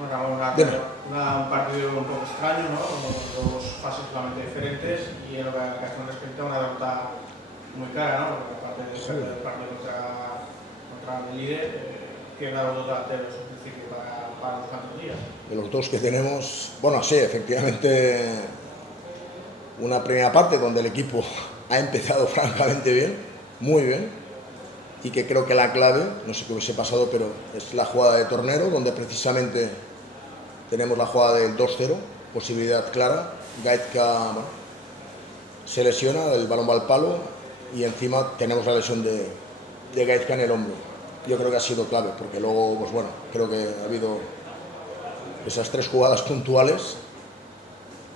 Bueno, un partido un poco extraño, ¿no? Dos fases totalmente diferentes y en lo que a respecto a una derrota muy clara, ¿no? Porque aparte de perder el partido contra el líder, pierde a los dos delanteros en principio para los cuantos días. De los dos que tenemos, bueno, sí, efectivamente, una primera parte donde el equipo ha empezado francamente bien, muy bien, y que creo que la clave, no sé qué hubiese pasado, pero es la jugada de Tornero, donde precisamente tenemos la jugada del 2-0, posibilidad clara. Gaitka, bueno, se lesiona, el balón va al palo y encima tenemos la lesión de Gaitka en el hombro. Yo creo que ha sido clave, porque luego, pues bueno, creo que ha habido esas tres jugadas puntuales,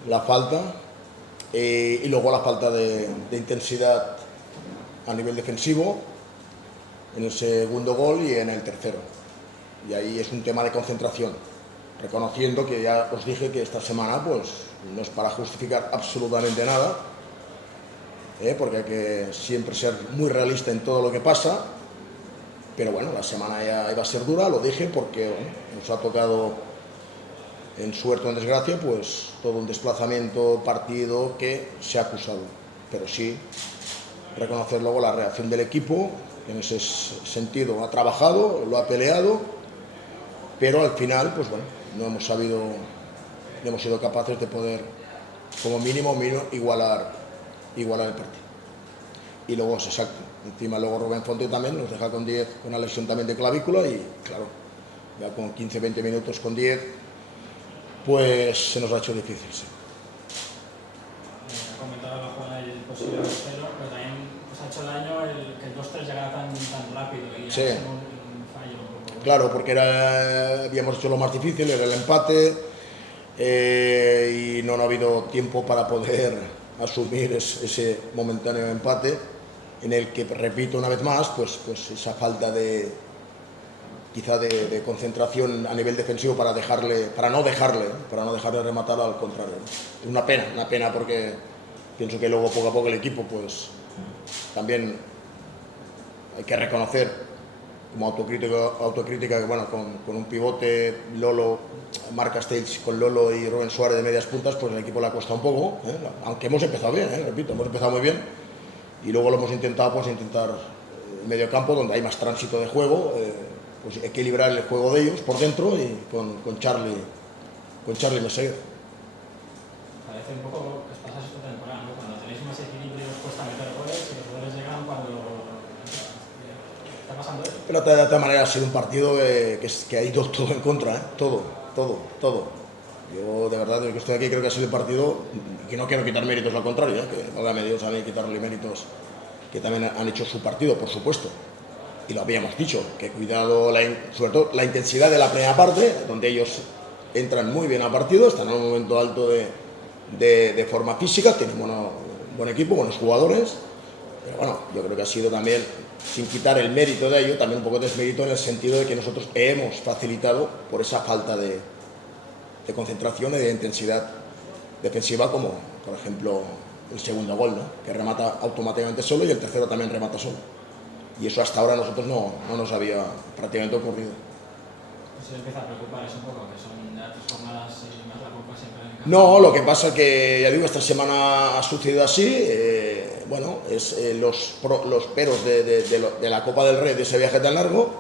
la falta y luego la falta de intensidad a nivel defensivo en el segundo gol y en el tercero. Y ahí es un tema de concentración, reconociendo que ya os dije que esta semana pues no es para justificar absolutamente nada, porque hay que siempre ser muy realista en todo lo que pasa, pero bueno, la semana ya iba a ser dura, lo dije, porque bueno, nos ha tocado, en suerte o en desgracia, pues todo un desplazamiento, partido que se ha acusado, pero sí reconocer luego la reacción del equipo, que en ese sentido ha trabajado, lo ha peleado, pero al final, pues bueno, no hemos sido capaces de poder, como mínimo, igualar el partido. Y luego es exacto, encima luego Rubén Fonte también nos deja con 10, con una lesión también de clavícula y claro, ya con 15-20 minutos con 10, pues se nos ha hecho difícil, sí. Ha comentado la jugada del posible 2-0, pero también ha hecho daño que el 2-3 llegara tan rápido y sí. un fallo un poco. Claro, porque habíamos hecho lo más difícil, era el empate, y no ha habido tiempo para poder asumir ese momentáneo empate, en el que, repito una vez más, pues esa falta quizá de concentración a nivel defensivo para no dejarle rematar al contrario. Es una pena porque pienso que luego poco a poco el equipo pues también hay que reconocer como autocrítica que bueno, con un pivote, Lolo, Marc Castells, con Lolo y Rubén Suárez de medias puntas, pues el equipo le ha costado un poco, aunque hemos empezado bien, repito, hemos empezado muy bien y luego lo hemos intentado el medio campo donde hay más tránsito de juego, pues equilibrar el juego de ellos por dentro y con Charlie Meseguer. Parece un poco lo que os pasa esta temporada, ¿no? Cuando tenéis más equilibrio os cuesta meter goles y los goles llegan cuando... ¿Está pasando eso? Pero de todas maneras ha sido un partido que ha ido todo en contra, todo. Yo de verdad, desde que estoy aquí, creo que ha sido el partido, que no quiero quitar méritos, al contrario, que válgame Dios a mí quitarle méritos que también han hecho su partido, por supuesto. Y lo habíamos dicho, que cuidado, sobre todo la intensidad de la primera parte, donde ellos entran muy bien al partido, están en un momento alto de forma física, tienen buen equipo, buenos jugadores, pero bueno, yo creo que ha sido también, sin quitar el mérito de ello, también un poco de desmérito en el sentido de que nosotros hemos facilitado por esa falta de concentración y de intensidad defensiva, como por ejemplo el segundo gol, ¿no? Que remata automáticamente solo y el tercero también remata solo. Y eso hasta ahora a nosotros no nos había prácticamente ocurrido. Eso empieza a preocupar, es un poco, que son ya 3 jornadas y más la culpa siempre en el campo. No, lo que pasa es que, ya digo, esta semana ha sucedido así, bueno, es los peros de la Copa del Rey, de ese viaje tan largo,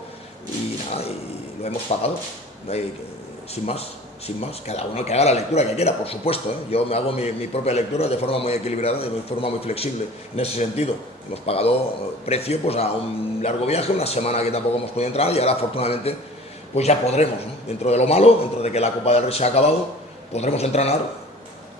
y nada, y lo hemos pagado, sin más, cada uno que haga la lectura que quiera, por supuesto, yo me hago mi propia lectura de forma muy equilibrada, de forma muy flexible, en ese sentido. Hemos pagado precio pues a un largo viaje, una semana que tampoco hemos podido entrar, y ahora afortunadamente pues ya podremos, ¿no? Dentro de lo malo, dentro de que la Copa del Rey se ha acabado, podremos entrenar,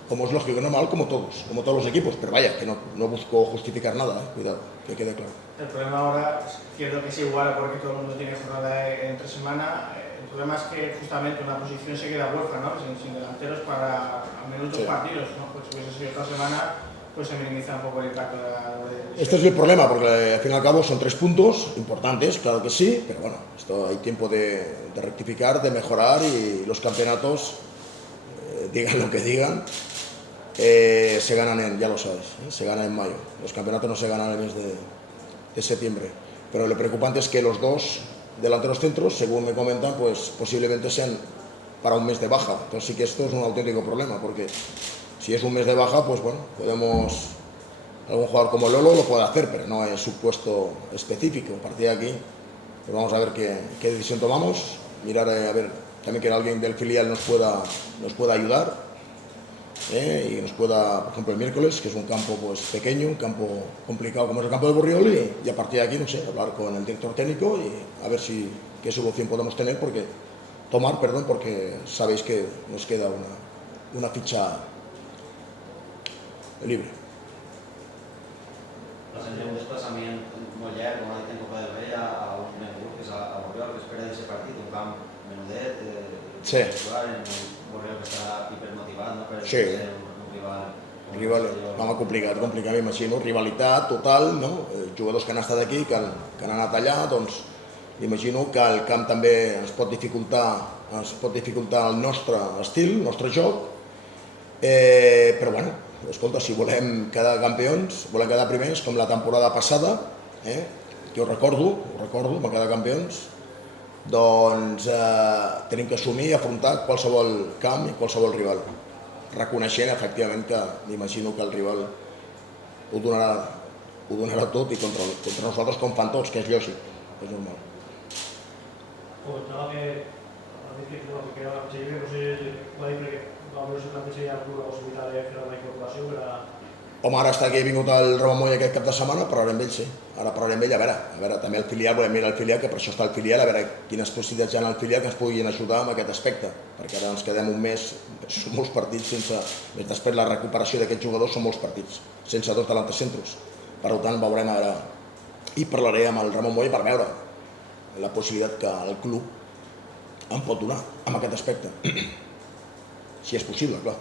como es lógico y normal, como todos los equipos, pero vaya, que no busco justificar nada, cuidado, que quede claro. El problema ahora es cierto que es igual porque todo el mundo tiene jornada entre semana. El problema es que justamente una posición se queda huérfana, ¿no? sin delanteros para al menos 2 partidos, ¿no? Pues si hubiese sido esta semana, pues se minimiza un poco el impacto de... Este es el problema, porque al fin y al cabo son 3 puntos importantes, claro que sí, pero bueno, esto hay tiempo de rectificar, de mejorar, y los campeonatos, digan lo que digan, se ganan ya lo sabes, se ganan en mayo. Los campeonatos no se ganan en el mes de septiembre. Pero lo preocupante es que los dos delanteros centros, según me comentan, pues posiblemente sean para un mes de baja. Entonces sí que esto es un auténtico problema, porque si es un mes de baja, pues bueno, algún jugador como Lolo lo puede hacer, pero no es su puesto específico. A partir de aquí, pues vamos a ver qué decisión tomamos, mirar a ver también que alguien del filial nos pueda ayudar, y nos pueda, por ejemplo, el miércoles, que es un campo pues pequeño, un campo complicado como es el campo de Borriol, y a partir de aquí, no sé, hablar con el director técnico y a ver qué solución podemos tomar, porque sabéis que nos queda una ficha libre. Presentem un desplaçament molt llarg, com ha dit en Copa del Rei, a un primer grup, que és a Borriol, que espera d'aquest partit, un camp menudet, Sí. en un Borriol que estarà hipermotivat, no? Per Sí. ser un rival Home, complicat, m'imagino, rivalitat total, no? Jugadors que han estat aquí, que han anat allà, doncs imagino que el camp també ens pot dificultar el nostre estil, el nostre joc, però bueno, escolta, si volem quedar campions, volem quedar primers, com la temporada passada, jo ho recordo, vam quedar campions, doncs tenim que assumir i afrontar qualsevol camp i qualsevol rival, reconeixent efectivament que m'imagino que el rival ho donarà tot i contra nosaltres com fan tots, que és lògic, és normal. Comentava que era la fitxa no sé, va dir perquè va veure si planteja ja la possibilitat de fer una incorporació per a... Home, ara està aquí, ha vingut el Ramon Moya aquest cap de setmana, parlarem amb ell, sí. Ara parlarem amb ell, a veure, també el filial, volem mirar el filial, que per això està el filial, a veure quines possibilitats hi ha en el filial que ens puguin ajudar en aquest aspecte, perquè ara ens quedem un mes, són molts partits sense... Després la recuperació d'aquests jugadors són molts partits, sense dos delantecentros. Per tant, veurem a veure... I parlaré amb el Ramon Moya per veure la possibilitat que el club em pot donar en aquest aspecte. Si és possible, clar.